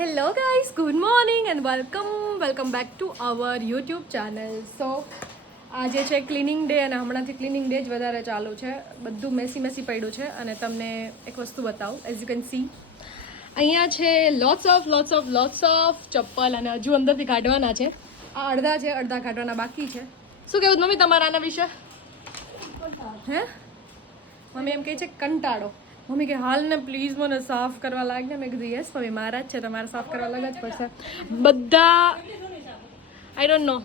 Hello guys, good morning and welcome back to our YouTube channel. So આજે છે cleaning day અને હમણાંથી cleaning day જ વધારે ચાલુ છે. બધું મેસી પડ્યું છે અને તમને એક વસ્તુ બતાવું. એઝ યુ કેન સી અહીંયા છે લોટ્સ ઓફ ચપ્પલ અને હજુ અંદરથી કાઢવાના છે. આ અડધા છે, અડધા કાઢવાના બાકી છે. શું કહેવું મમ્મી તમારા આના વિશે? હે મમ્મી એમ કહે છે કંટાળો. મમ્મી કે હાલ ને પ્લીઝ મને સાફ કરવા લાગે. મેં કીધું યસ મમ્મી મારા જ છે, તમારે સાફ કરવા લાગે જ પડશે. બધા આઈ ડોન્ટ નો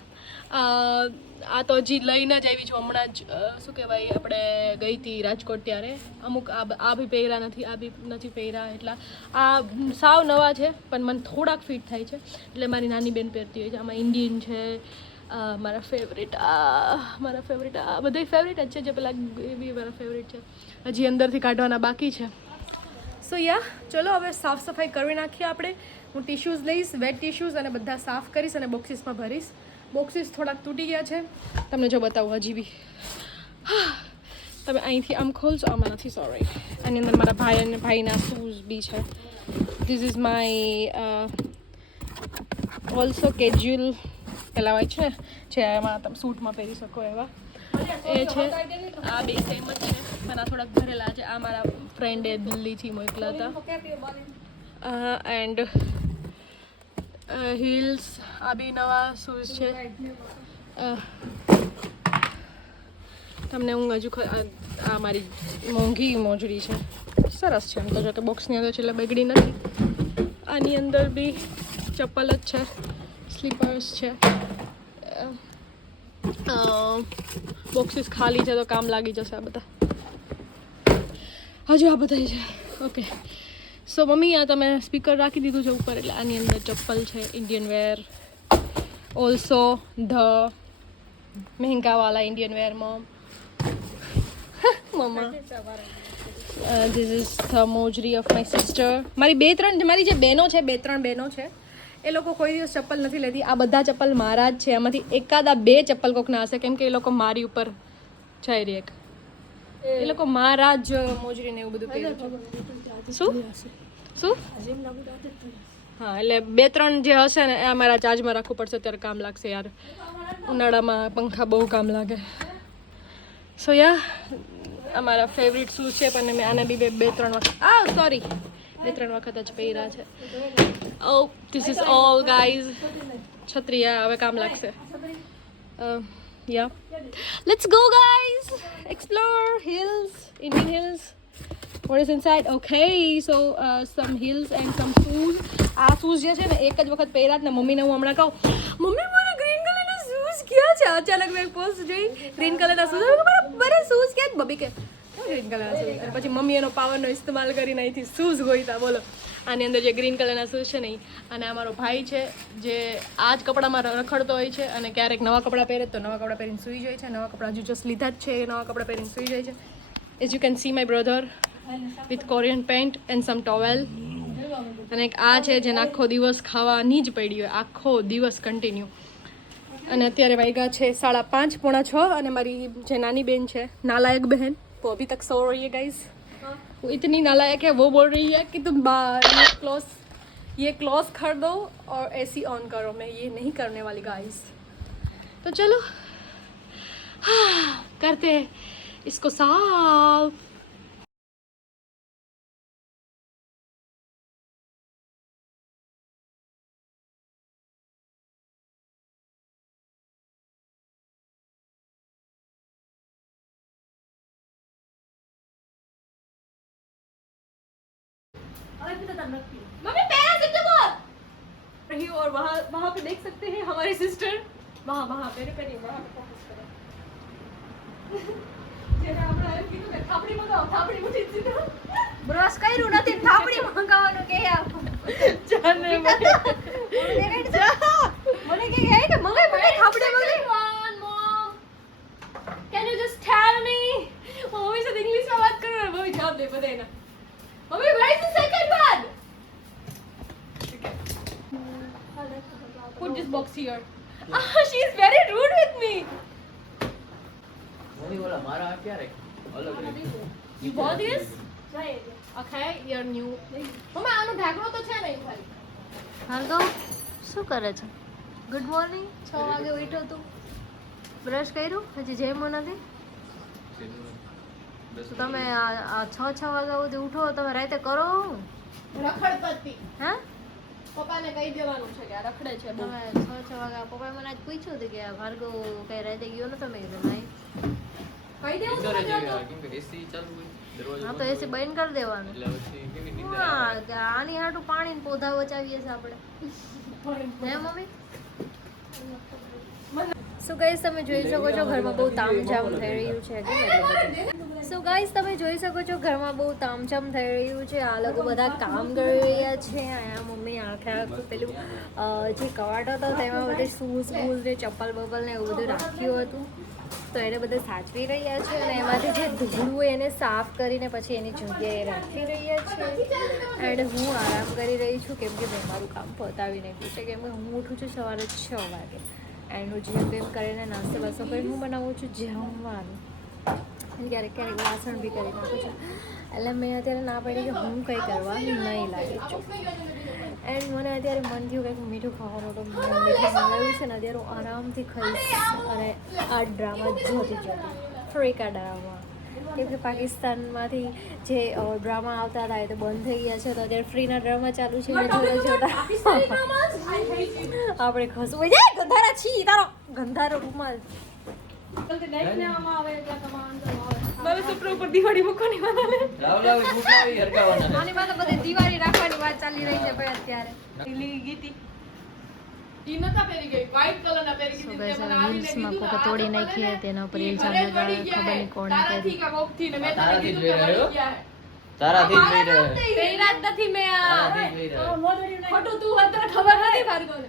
આ તો હજી લઈને જ આવી છું હમણાં જ. શું કહેવાય, આપણે ગઈ હતી રાજકોટ ત્યારે. અમુક આ બી પહેર્યા નથી, આ બી નથી પહેર્યા. એટલા આ સાવ નવા છે પણ મને થોડાક ફિટ થાય છે એટલે મારી નાની બેન પહેરતી હોય છે. આમાં ઇન્ડિયન છે, મારા ફેવરેટ આ બધા ફેવરેટ જ છે. જે પેલા એ બી મારા ફેવરેટ છે. હજી અંદરથી કાઢવાના બાકી છે. સો ચલો હવે સાફ સફાઈ કરી નાખીએ આપણે. હું ટિશ્યુઝ લઈશ, વેટ ટિશ્યુઝ, અને બધા સાફ કરીશ અને બોક્સીસમાં ભરીશ. બોક્સીસ થોડાક તૂટી ગયા છે, તમને જો બતાવું હજી બી. તમે અહીંથી આમ ખોલશો, આમાં નથી, સોરી. આની અંદર મારા ભાઈના શૂઝ બી છે. This is my also casual કહેવાય છે, જે એમાં તમે સૂટમાં પહેરી શકો એવા એ છે. આ બે સેમ જ છે પણ આ થોડાક ભરેલા છે. આ મારા ફ્રેન્ડે દિલ્હીથી મોકલ્યા હતા. એન્ડ હીલ્સ, આ બી નવા શૂઝ છે. તમને હું હજુ આ મારી મોંઘી મોજડી છે, સરસ છે એમ તો. જો કે બોક્સની અંદર છે એટલે બગડી નથી. આની અંદર બી ચપ્પલ જ છે, સ્લીપર્સ છે. બોક્સીસ ખાલી છે તો કામ લાગી જશે આ બધા. હજુ આ બધા છે. ઓકે સો મમ્મી આ તમે સ્પીકર રાખી દીધું છે ઉપર, એટલે આની અંદર ચપ્પલ છે, ઇન્ડિયન વેર. ઓલ્સો ધ મહેંગાવાલા ઇન્ડિયન વેર મમ્મા. This is the mojari of my sister. મારી જે બહેનો છે, 2-3 બહેનો છે, એ લોકો કોઈ દિવસ ચપ્પલ નથી લેતી. આ બધા ચપ્પલ મારા જ છે. આમાંથી એકાદા 2 ચપ્પલ કોકના હશે, કેમ કે એ લોકો મારી ઉપર જઈ રહી. એ લોકો મારા જ મોજરીને એવું બધું પહેરે છે. શું હા, એટલે 2-3 જે હશે ને એ મારા ચાર્જમાં રાખવું પડશે, ત્યારે કામ લાગશે યાર. ઉનાળામાં પંખા બહુ કામ લાગે. સો અમારા ફેવરિટ શૂઝ છે પણ મેં આને બી 2-3 વખત 2-3 વખત જ પહેર્યા છે. ઓ ધીસ ઇઝ ઓલ ગાઈઝ. છત્રી હવે કામ લાગશે. Let's go guys, explore hills, Indian hills. What is inside? Okay, so some hills and some shoes. આ શૂઝ જે છે ને એક જ વખત પહેર્યા જ ને. મમ્મીને હું હમણાં કહું, મમ્મી મને ગ્રીન કલરના શૂઝ ક્યાં છે? અચાનક મેં પોસ્ટ જોઈ ગ્રીન કલરના શૂઝ. મારા શૂઝ ક્યાં? બબી કે ગ્રીન કલરના શૂઝ. અને પછી મમ્મી એનો પાવરનો ઇસ્તેમાલ કરીને અહીંથી શૂઝ ગોઈતા. બોલો, આની અંદર જે ગ્રીન કલરના શૂઝ છે ને એ. અને આ મારો ભાઈ છે જે આ જ કપડામાં રખડતો હોય છે અને ક્યારેક નવા કપડાં પહેરે તો નવા કપડાં પહેરીને સૂઈ જાય છે. નવા કપડાં હજુ જસ્ટ લીધા જ છે, નવા કપડાં પહેરીને સૂઈ જાય છે. As you can see my brother with Korean pant and sum towel. અને એક આ છે જેને આખો દિવસ ખાવાની જ પડી હોય, આખો દિવસ કન્ટિન્યુ. અને અત્યારે વાગ્યા છે 5:30 પોણા 6. અને મારી જે નાની બહેન છે, नालायक बहन, वो अभी तक सो रही है गाइस. वो इतनी नालायक है, वो बोल रही है कि तुम ये क्लॉज खरीदो और एसी ऑन करो. मैं ये नहीं करने वाली गाइस. तो चलो करते हैं इसको साफ. मम्मी पैरासिटामोल रही और वहाँ पे देख सकते हैं हमारी सिस्टर. वहाँ मेरे पे नहीं, वहाँ पे फोकस करो. જેને આપણે એમ કીધું કે થાપડી મંગાવો, થાપડી ઉઠી સીધો બ્રશ કર્યું નથી, થાપડી મંગાવવાનું કે આપો જાને મને કે મંગાઈ થાપડી મંગાઈ. Mom can you just tell me? Mummy સાથે ઇંગ્લિશમાં વાત કરો ને મમ્મી જવાબ દે બધાયના. Mommy, where is the second one? Put this box here. She is very rude with me. Mommy, bola mara kya re? Alag re. You bought this? Okay, you're new. Mama, આનો ઢાંકણો તો છે ને ખાલી. ભાર્ગવ શું કરે છે? Good morning. 6 વાગે ઉઠ્યો તું, બ્રશ કર્યું, હજી જમ્યું નથી. તો તમે આ 6 વાગ્યા સુધી ઉઠો, તમે રાતે કરો રખડપતિ. હા? પપ્પાને કહી દેવાનું છે કે આ રખડે છે બહુ. તમે 6 વાગ્યા પપ્પાએ મને આજ પૂછ્યું હતું કે આ ભાર્ગવ કઈ રાતે ગયો નતો. મેં કીધું નહીં. કહી દેવું અંદર છે જ બધું. કેમ કે AC ચાલુ હોય, દરવાજો હા, તો બંધ એસી હોય. બંધ કરી દેવાનું. એટલે પછી કેવી નીંદર આવે. હા, આની હાટું પાણી ને પૌધા બચાવીએ છીએ આપણે. હે મમ્મી? સો ગાઈસ તમે જોઈ શકો છો ઘરમાં બહુ તામઝામ થઈ રહ્યું છે. સો ગાઈસ તમે જોઈ શકો છો ઘરમાં બહુ તામઝામ થઈ રહ્યું છે. આ લોકો બધા કામ કરી રહ્યા છે. અહીંયા મમ્મી આખે આખું પેલું જે કવાટ હતો તેમાં બધે શૂઝ બૂઝ ને ચપ્પલ બપ્પલ ને એવું બધું રાખ્યું હતું. તો એને બધું સાચવી રહ્યા છે અને એમાંથી જે ધૂળ હોય એને સાફ કરીને પછી એની જગ્યાએ રાખી રહ્યા છે. એન્ડ હું આરામ કરી રહી છું કેમ કે મેં મારું કામ પતાવી નાખ્યું છે. કેમ કે હું ઉઠું છું સવારે 6 વાગે એન્ડ હું જેમ તેમ કરીને નાસ્તો બાસ્તો કરીને હું બનાવું છું જમવાનું. અને ક્યારેક ક્યારેક વાસણ બી કરી નાખું છું. એટલે મેં અત્યારે ના પાડી કે હું કંઈ કરવાની નહીં લાગી છું. એન્ડ મને અત્યારે મન થયું કંઈક મીઠું ખાવાનું, તો મેં મીઠું મંગાવ્યું છે ને અત્યારે હું આરામથી ખાઈશ અને આ ડ્રામા જોતી ફ્રીકા ડ્રામા. કેમ કે પાકિસ્તાનમાંથી જે ડ્રામા આવતા હતા એ તો બંધ થઈ ગયા છે, તો અત્યારે ફ્રીના ડ્રામા ચાલુ છે. જોતા આપણે ખસવું હોય જાય ગંધારા છી તારો ગંધારો રૂમાલ. મારે સુપ્ર ઉપર દિવાળી મૂકવાની વાત આવે. લાવ ભૂખ લાવી હરગાવાના ને. આની માં તો બધી દિવાળી રાખવાની વાત ચાલી રહી છે ભાઈ અત્યારે. લીલી ગીતી ઈ નતા પહેરી ગઈ, વ્હાઈટ કલરના પહેરી ગઈ. તે મને આવીને કીધું કોકો તોડી નાખી તેના ઉપર ઇલ્ઝામ લગાવે. ખબર નહીં કોણે તારાથી કા કોકથી ને મેં તને તારાથી કીધું જ કે લઈ રહ્યો. વળી ગયા હે. તારાથી જ લઈ રહ્યો. પહેર્યા જ નથી મેં આ. તારાથી જ લઈ રહ્યો. ખોટું તું અત્યારે ખબર નથી ભાર્ગવને.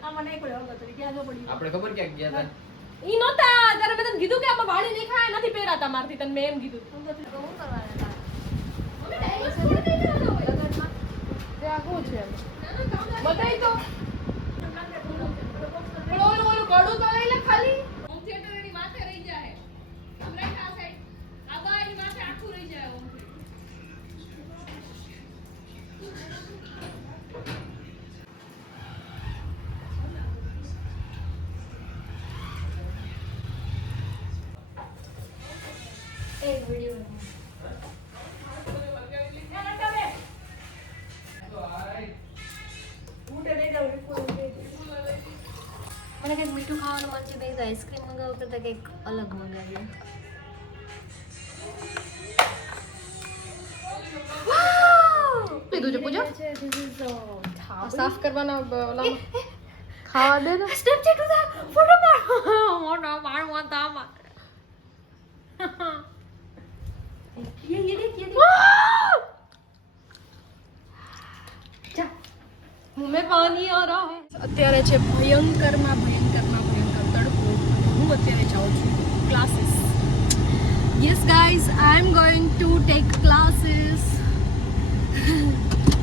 આપણે ખબર ક્યાંક ગયા હતા. ઈ નતા ત્યારે મેં તને કીધું કે આમાં વાળી નહીં ખાય નથી પહેરા તમારથી, તને મેં એમ કીધું. શું કરવાના? તે આ શું છે? બતાઈ તો. પણ ઓલું કડું તો લઈ લે ખાલી. હોમ થિયેટર એની માથે રહી જાય. હમણાં આ સાઈડ આ બાજુ માથે આખું રહી જાય હોમ એક વિડિયો મને કંઈક મીઠું ખાવાનું મન છે. મેં કીધું આઈસ્ક્રીમ મંગાવું કરતાં કંઈક અલગ મંગાવીએ. લીધું છે પૂજા. સાફ કરવાના ઓલા ખાવા દે ને. સ્નેપચેટ ઉતાર, ફોટો પાડ. મોટો પાડ મોટા પાડ. ये देख मुंह में पानी आ रहा है. અત્યારે છે ભયંકરમાં ભયંકર તડકો. હું અત્યારે જાઉં છું classes. Yes guys, I am going to take classes.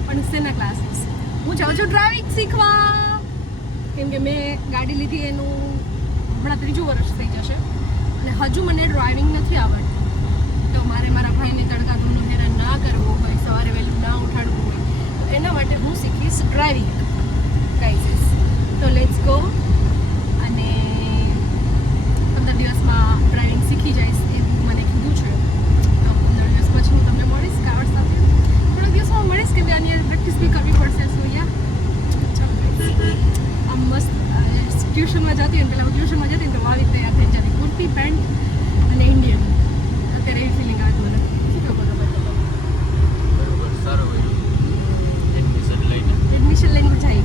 પણ શેના ક્લાસીસ? હું જાઉં છું ડ્રાઇવિંગ શીખવા. કેમ કે મેં ગાડી લીધી એનું હમણાં 3જું વર્ષ થઈ જશે અને હજુ મને ડ્રાઇવિંગ નથી આવડતું. તો મારે મારા ભાઈને તડકા ધૂળનું હેરાન ના કરવું હોય, સવારે વહેલું ના ઉઠાડવું હોય, તો એના માટે હું શીખીશ ડ્રાઇવિંગ ગાઈઝ. તો લેટ્સ ગો. અને 15 દિવસમાં ડ્રાઇવિંગ શીખી જઈશ એવું મને કીધું છે. તો 15 દિવસ પછી હું તમને મળીશ કાર સાથે. થોડા દિવસમાં મળીશ કે આની પ્રેક્ટિસ બી કરવી પડશે. સો યા આમ મસ્ત ટ્યુશનમાં જતી હોય ને પહેલાં હું ટ્યુશનમાં જતી ને તો આવી તૈયાર થઈ જતી, કુર્તી પેન્ટ અને ઇન્ડિયન. અત્યારે એવી ફિલિંગ આવતી મને. શું કહો બરોબર, સારું હોય. એડમિશન લઈને જાય.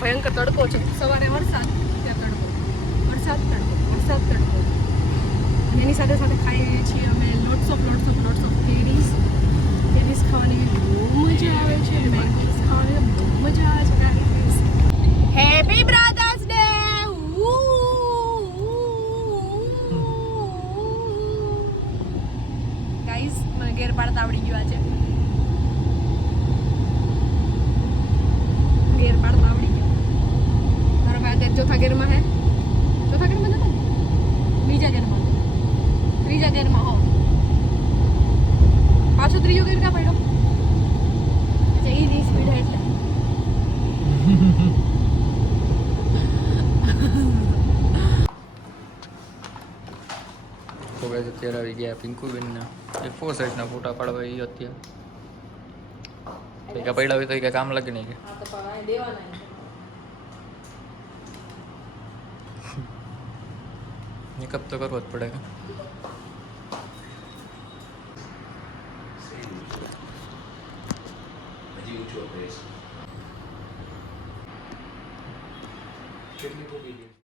ભયંકર તડકો છે. સવારે વરસાદ, ત્યાં તડકો. અને એની સાથે સાથે ખાઈએ છીએ અમે લોટ્સ ઓફ કેરીઝ. કેરીઝ ખાવાની બહુ મજા આવે છે. મેંગોઝ ખાવાની બહુ મજા આવે છે. Happy brothers day. ગાઈઝ, મને ઘેર પાડતા આવડી ગયું આજે. ઘેર પાડતા આવડી ગયું. મારો ભાઈ અત્યારે ચોથા ગેરમાં હે. ચોથા ગેરમાં નથી, ત્રીજા ગેરમાં હો. તો ગાઈસ અત્યારે આવી ગયા પિંકુબેનના એ 4 સાઈઝના ફોટા પાડવા એ અત્યારે ભેગા પડ્યા હોય તો એ કાંઈ કામ લાગે નહીં કે આ તો પણ અહીં દેવાના છે. મેકઅપ તો કરવો જ પડે કે હજી ઊંચો બેસ કેટલી બધી